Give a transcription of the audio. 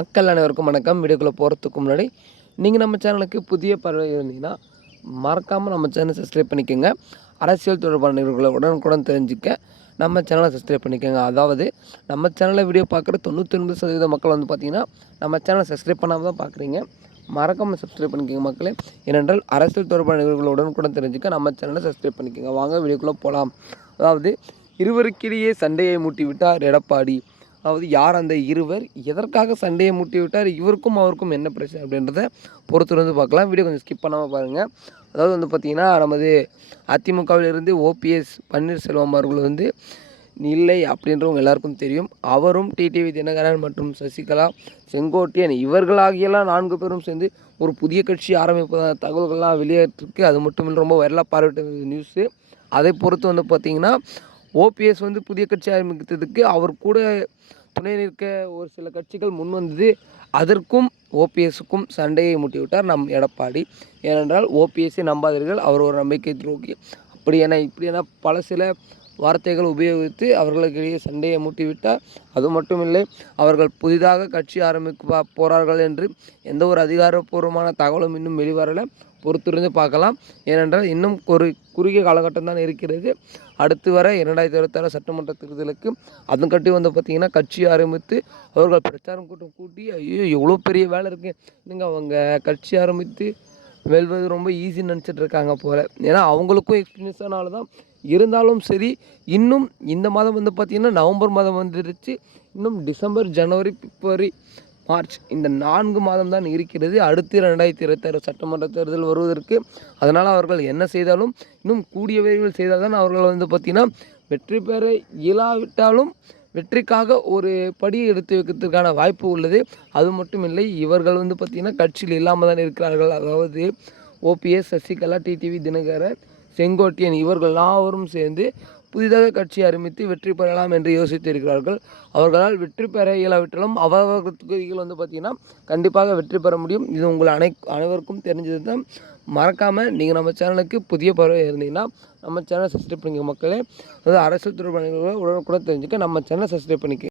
மக்கள் அனைவருக்கும் வணக்கம். வீடியோக்குள்ளே போகிறதுக்கு முன்னாடி நீங்கள் நம்ம சேனலுக்கு புதிய பறவை இருந்தீங்கன்னா மறக்காமல் நம்ம சேனலை சப்ஸ்கிரைப் பண்ணிக்கோங்க. அரசியல் தொடர்பான நிகழ்வுகளை உடனுக்குடன் தெரிஞ்சுக்க நம்ம சேனலை சப்ஸ்கிரைப் பண்ணிக்கோங்க. அதாவது நம்ம சேனலில் வீடியோ பார்க்குற தொண்ணூற்றி ஒன்பது சதவீத மக்கள் வந்து பார்த்தீங்கன்னா நம்ம சேனலை சப்ஸ்கிரைப் பண்ணாமல் தான் பார்க்குறீங்க. மறக்காமல் சப்ஸ்கிரைப் பண்ணிக்கோங்க மக்களே. ஏனென்றால் அரசியல் தொடர்பான நிகழ்வுகளை உடனுக்குடன் தெரிஞ்சுக்க நம்ம சேனலை சப்ஸ்கிரைப் பண்ணிக்கோங்க. வாங்க வீடியோக்குள்ளே போகலாம் அதாவது இருவருக்கிடையே சண்டையை மூட்டி விட்டார் எடப்பாடி. அதாவது யார் அந்த இருவர் எதற்காக சண்டையை முட்டி விட்டார் இவருக்கும் அவருக்கும் என்ன பிரச்சனை அப்படின்றத பொறுத்து வந்து பார்க்கலாம். வீடியோ கொஞ்சம் ஸ்கிப் பண்ணாமல் பாருங்கள் அதாவது வந்து பார்த்திங்கன்னா நமது அதிமுகவிலிருந்து ஓபிஎஸ் பன்னீர்செல்வம் அவர்கள் வந்து இல்லை அப்படின்றவங்க எல்லாருக்கும் தெரியும். அவரும் டிடிவி தினகரன் மற்றும் சசிகலா செங்கோட்டையன் இவர்களாகியெல்லாம் நான்கு பேரும் சேர்ந்து ஒரு புதிய கட்சி ஆரம்பிப்பதான தகவல்கள்லாம் வெளியேற்றிருக்கு அது மட்டும் இல்லை ரொம்ப வைரலாக பார்வையிட்ட நியூஸு அதை பொறுத்து வந்து பார்த்திங்கன்னா ஓபிஎஸ் வந்து புதிய கட்சி ஆரம்பிக்கிறதுக்கு அவர் கூட துணை நிற்க ஒரு சில கட்சிகள் முன் வந்தது. அதற்கும் ஓபிஎஸ்க்கும் சண்டையை முட்டிவிட்டார் நம் எடப்பாடி. ஏனென்றால் ஓபிஎஸ்ஸை நம்பாதீர்கள் அவர் ஒரு நம்பிக்கை துரோகி. அப்படி என இப்படி என பல சில வார்த்தைகள் உபயோகித்து அவர்களுக்கிடையே சண்டையை மூட்டிவிட்டார் அது மட்டுமில்லை அவர்கள் புதிதாக கட்சி ஆரம்பிக்க போகிறார்கள் என்று எந்த ஒரு அதிகாரப்பூர்வமான தகவலும் இன்னும் வெளிவரலை. பொறுத்திருந்து பார்க்கலாம். ஏனென்றால் இன்னும் ஒரு குறுகிய காலகட்டம் தான் இருக்கிறது. அடுத்து வர இரண்டாயிரத்தி இருபத்தாறு சட்டமன்ற தேர்தலுக்கு அதன் கட்டி வந்து பார்த்திங்கன்னா கட்சி ஆரம்பித்து அவர்கள் பிரச்சாரம் கூட்டம் கூட்டி ஐயோ எவ்வளோ பெரிய வேலை இருக்குது நீங்கள் அவங்க கட்சி ஆரம்பித்து வெல்வது ரொம்ப ஈஸின்னு நினச்சிட்டு இருக்காங்க போல். ஏன்னா அவங்களுக்கும் எக்ஸ்பீரியன்ஸானால தான் இருந்தாலும் சரி இன்னும் இந்த மாதம் வந்து பார்த்திங்கன்னா நவம்பர் மாதம் வந்துருச்சு. இன்னும் டிசம்பர் ஜனவரி பிப்ரவரி மார்ச் இந்த நான்கு மாதம் தான் இருக்கிறது. அடுத்து ரெண்டாயிரத்தி இருபத்தாறு சட்டமன்ற தேர்தல் வருவதற்கு. அதனால் அவர்கள் என்ன செய்தாலும் இன்னும் கூடிய விரைவில் செய்தால் தான் அவர்கள் வந்து பார்த்திங்கன்னா வெற்றி பெற இயலாவிட்டாலும் வெற்றிக்காக ஒரு படி எடுத்து வைக்கிறதுக்கான வாய்ப்பு உள்ளது. அது மட்டும் இல்லை இவர்கள் வந்து பார்த்திங்கன்னா கட்சியில் இல்லாமல் தான் இருக்கிறார்கள். அதாவது ஓபிஎஸ் சசிகலா டிடிவி தினகரன் செங்கோட்டையன் இவர்கள் எல்லாரும் சேர்ந்து புதிதாக கட்சி ஆரம்பித்து வெற்றி பெறலாம் என்று யோசித்திருக்கிறார்கள். அவர்களால் வெற்றி பெற இயலாவிட்டாலும் அவரவர் தொகுதிகள் வந்து பார்த்திங்கன்னா கண்டிப்பாக வெற்றி பெற முடியும். இது உங்கள் அனை அனைவருக்கும் தெரிஞ்சது தான். மறக்காமல் நீங்கள் நம்ம சேனலுக்கு புதிய பறவை இருந்தீங்கன்னா நம்ம சேனலை சப்ஸ்கிரைப் பண்ணிக்க மக்களே. அதாவது அரசு தொடர்பான உடனுக்குடன் தெரிஞ்சுக்க நம்ம சேனலை சப்ஸ்கிரைப் பண்ணிக்க